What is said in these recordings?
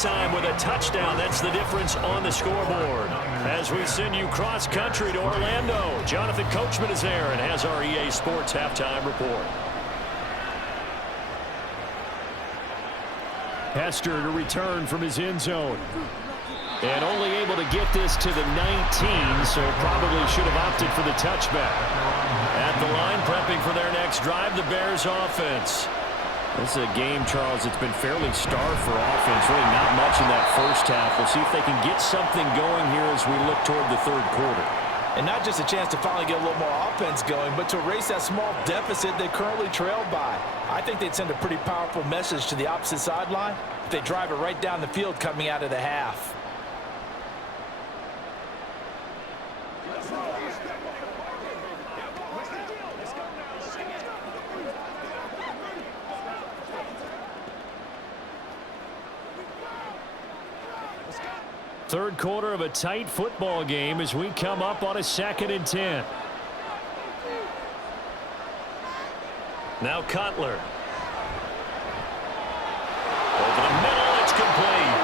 halftime with a touchdown. That's the difference on the scoreboard. As we send you cross-country to Orlando, Jonathan Coachman is there and has our EA Sports halftime report. Hester to return from his end zone. And only able to get this to the 19, so probably should have opted for the touchback. At the line, prepping for their next drive, the Bears offense. This is a game, Charles, it's been fairly starved for offense. Really not much in that first half. We'll see if they can get something going here as we look toward the third quarter. And not just a chance to finally get a little more offense going, but to erase that small deficit they currently trailed by. I think they'd send a pretty powerful message to the opposite sideline if they drive it right down the field coming out of the half. Third quarter of a tight football game as we come up on a 2nd and 10. Now Cutler. Over the middle, it's complete.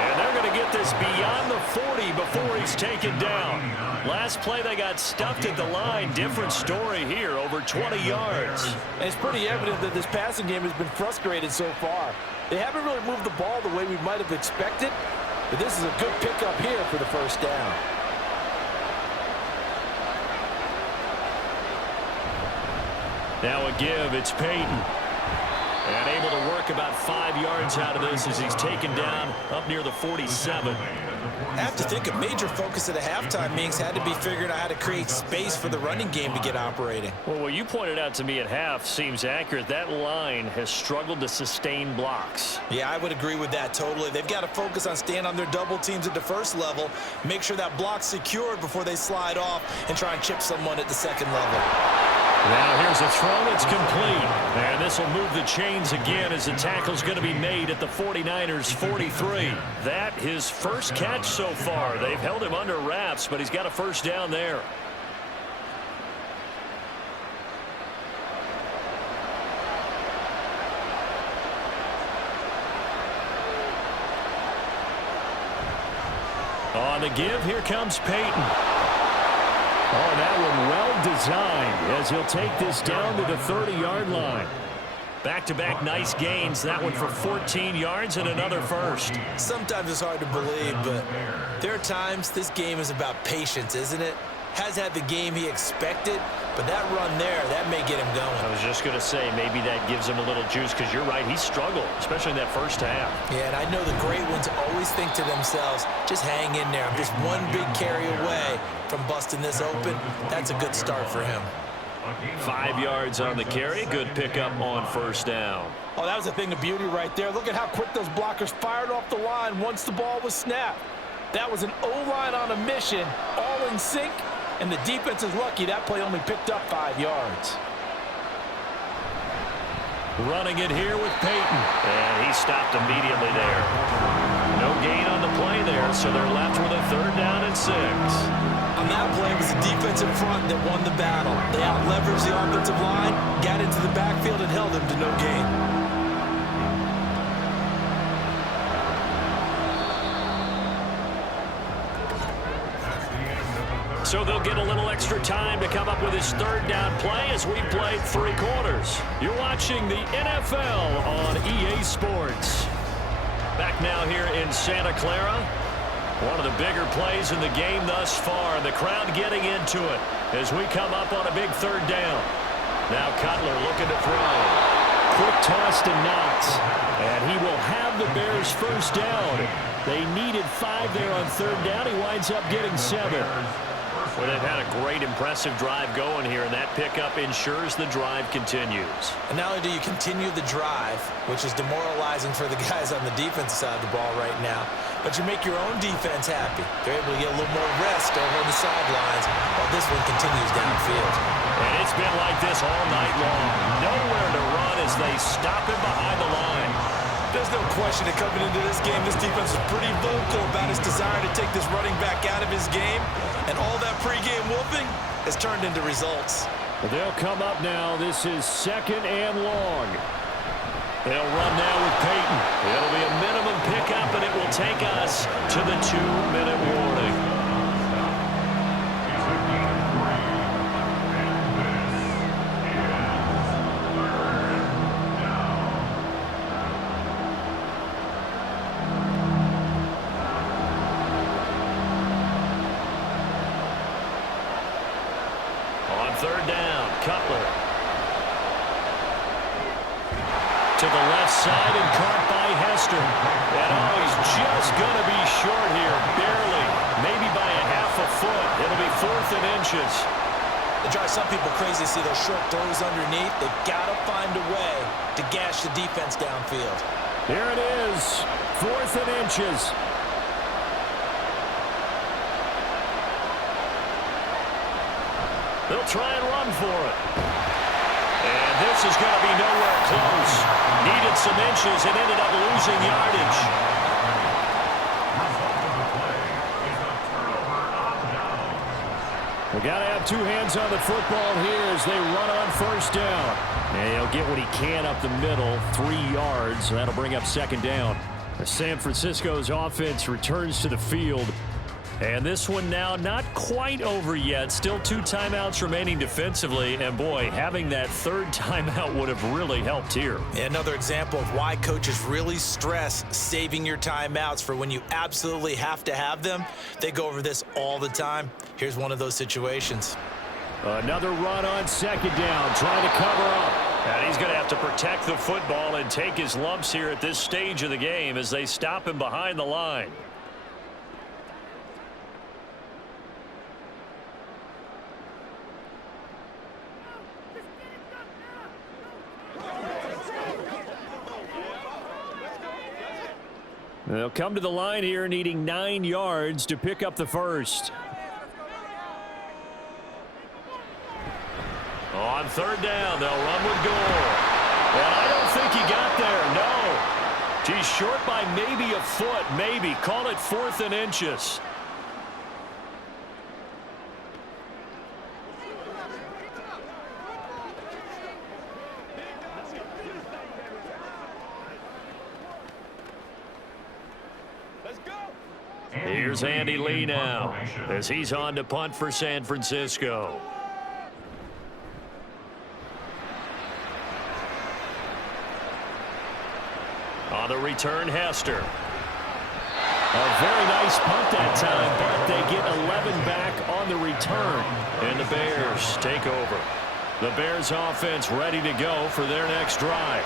And they're going to get this beyond the 40 before he's taken down. Last play, they got stuffed at the line. Different story here, over 20 yards. And it's pretty evident that this passing game has been frustrated so far. They haven't really moved the ball the way we might have expected. But this is a good pickup here for the first down. Now a give, it's Payton. And able to work about 5 yards out of this as he's taken down up near the 47. I have to think a major focus at the halftime meetings had to be figuring out how to create space for the running game to get operating. Well, what you pointed out to me at half seems accurate. That line has struggled to sustain blocks. Yeah, I would agree with that totally. They've got to focus on staying on their double teams at the first level, make sure that block's secured before they slide off and try and chip someone at the second level. Now here's a throw that's complete. And this will move the chains again as the tackle's going to be made at the 49ers 43. That his first catch so far. They've held him under wraps, but he's got a first down there. On the give, here comes Payton. Oh, that one well designed as he'll take this down to the 30-yard line. Back-to-back nice gains. That one for 14 yards and another first. Sometimes it's hard to believe, but there are times this game is about patience, isn't it? Has had the game he expected, but that run there, that may get him going. I was just going to say, maybe that gives him a little juice because you're right, he struggled, especially in that first half. Yeah, and I know the great ones always think to themselves, just hang in there. I'm just one big carry away from busting this open. That's a good start for him. 5 yards on the carry. Good pickup on first down. Oh, that was a thing of beauty right there. Look at how quick those blockers fired off the line once the ball was snapped. That was an O-line on a mission, all in sync. And the defense is lucky that play only picked up 5 yards. Running it here with Payton. And he stopped immediately there. No gain on the play there, so they're left with a 3rd down and 6. On that play, it was the defense in front that won the battle. They out-leveraged the offensive line, got into the backfield, and held him to no gain. So they'll get a little extra time to come up with his 3rd down play as we played 3 quarters. You're watching the NFL on EA Sports. Back now here in Santa Clara. One of the bigger plays in the game thus far. The crowd getting into it as we come up on a big 3rd down. Now Cutler looking to throw. Quick toss to Knox. And he will have the Bears' first down. They needed 5 there on 3rd down. He winds up getting 7. Well, they've had a great, impressive drive going here, and that pickup ensures the drive continues. And not only do you continue the drive, which is demoralizing for the guys on the defensive side of the ball right now, but you make your own defense happy. They're able to get a little more rest over on the sidelines while this one continues downfield. And it's been like this all night long. Nowhere to run as they stop him behind the line. There's no question that coming into this game, this defense is pretty vocal about its desire to take this running back out of his game. And all that pregame whooping has turned into results. They'll come up now. This is 2nd and long. They'll run now with Payton. It'll be a minimum pickup, and it will will take us to the 2-minute warning. On third down, Cutler. To the left side and caught by Hester. And he's just going to be short here, barely, maybe by a half a foot. It'll be 4th and inches. It drives some people crazy to see those short throws underneath. They've got to find a way to gash the defense downfield. Here it is, 4th and inches. They'll try and run for it. And this is going to be nowhere close. Needed some inches and ended up losing yardage. We got to have two hands on the football here as they run on first down. And he'll get what he can up the middle, 3 yards. That'll bring up second down. San Francisco's offense returns to the field. And this one now not quite over yet. Still 2 timeouts remaining defensively. And, boy, having that 3rd timeout would have really helped here. Another example of why coaches really stress saving your timeouts for when you absolutely have to have them. They go over this all the time. Here's one of those situations. Another run on second down, trying to cover up. And he's going to have to protect the football and take his lumps here at this stage of the game as they stop him behind the line. They'll come to the line here needing 9 yards to pick up the first. On third down, they'll run with Gore. And I don't think he got there, no. He's short by maybe a foot, maybe. Call it 4th and inches. Here's Andy Lee now as he's on to punt for San Francisco. On the return, Hester. A very nice punt that time, but they get 11 back on the return. And the Bears take over. The Bears offense ready to go for their next drive.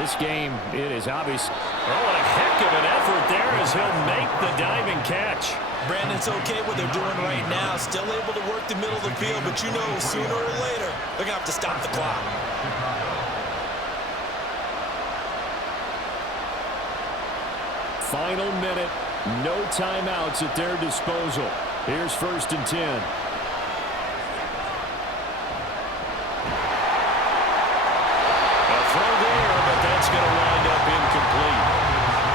This game, it is obvious. Oh, what a heck of an effort there as he'll make the diving catch. Brandon, it's okay what they're doing right now. Still able to work the middle of the field, but you know sooner or later they're going to have to stop the clock. Final minute, no timeouts at their disposal. Here's 1st and 10. That's going to wind up incomplete.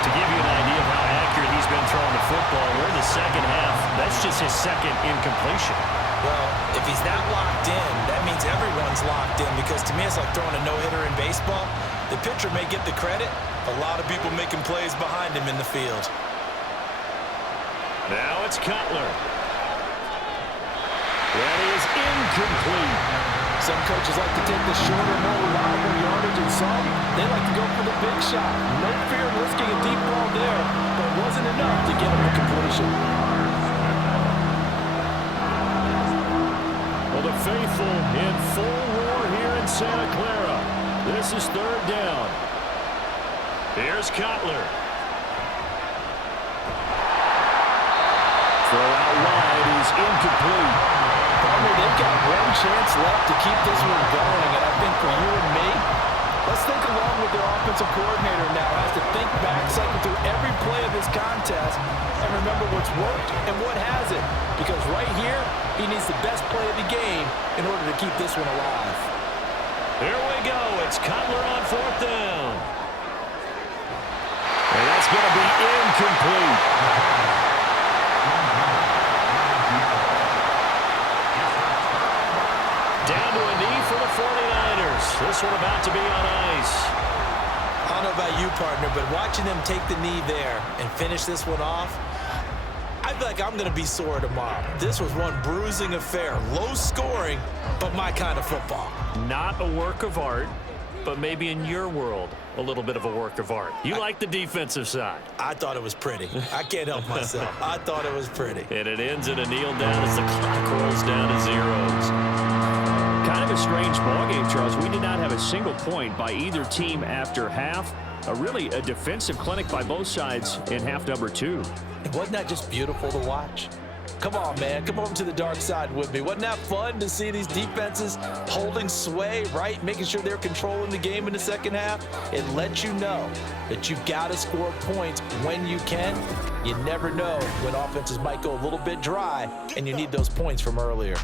To give you an idea of how accurate he's been throwing the football, we're in the second half. That's just his 2nd incompletion. Well, if he's that locked in, that means everyone's locked in, because to me it's like throwing a no-hitter in baseball. The pitcher may get the credit. A lot of people making plays behind him in the field. Now it's Cutler. That is incomplete. Some coaches like to take the shorter, more reliable yardage, and some, they like to go for the big shot. No fear of risking a deep ball there, but it wasn't enough to get him to completion. Well, the faithful in full roar here in Santa Clara. This is 3rd down. Here's Cutler. Throw out wide is incomplete. They've got one chance left to keep this one going, and I think for you and me, let's think along with their offensive coordinator now. Has to think back, cycle through every play of this contest, and remember what's worked and what hasn't. Because right here, he needs the best play of the game in order to keep this one alive. Here we go. It's Cutler on 4th down. And that's going to be incomplete. Down to a knee for the 49ers. This one about to be on ice. I don't know about you, partner, but watching them take the knee there and finish this one off, I feel like I'm going to be sore tomorrow. This was one bruising affair. Low scoring, but my kind of football. Not a work of art, but maybe in your world, a little bit of a work of art. You like the defensive side. I thought it was pretty. I can't help myself. I thought it was pretty. And it ends in a kneel down as the clock rolls down to zeros. Kind of a strange ballgame, Charles. We did not have a single point by either team after half. Really a defensive clinic by both sides in half number 2. And wasn't that just beautiful to watch? Come on, man. Come over to the dark side with me. Wasn't that fun to see these defenses holding sway, right? Making sure they're controlling the game in the second half. It lets you know that you've got to score points when you can. You never know when offenses might go a little bit dry, and you need those points from earlier.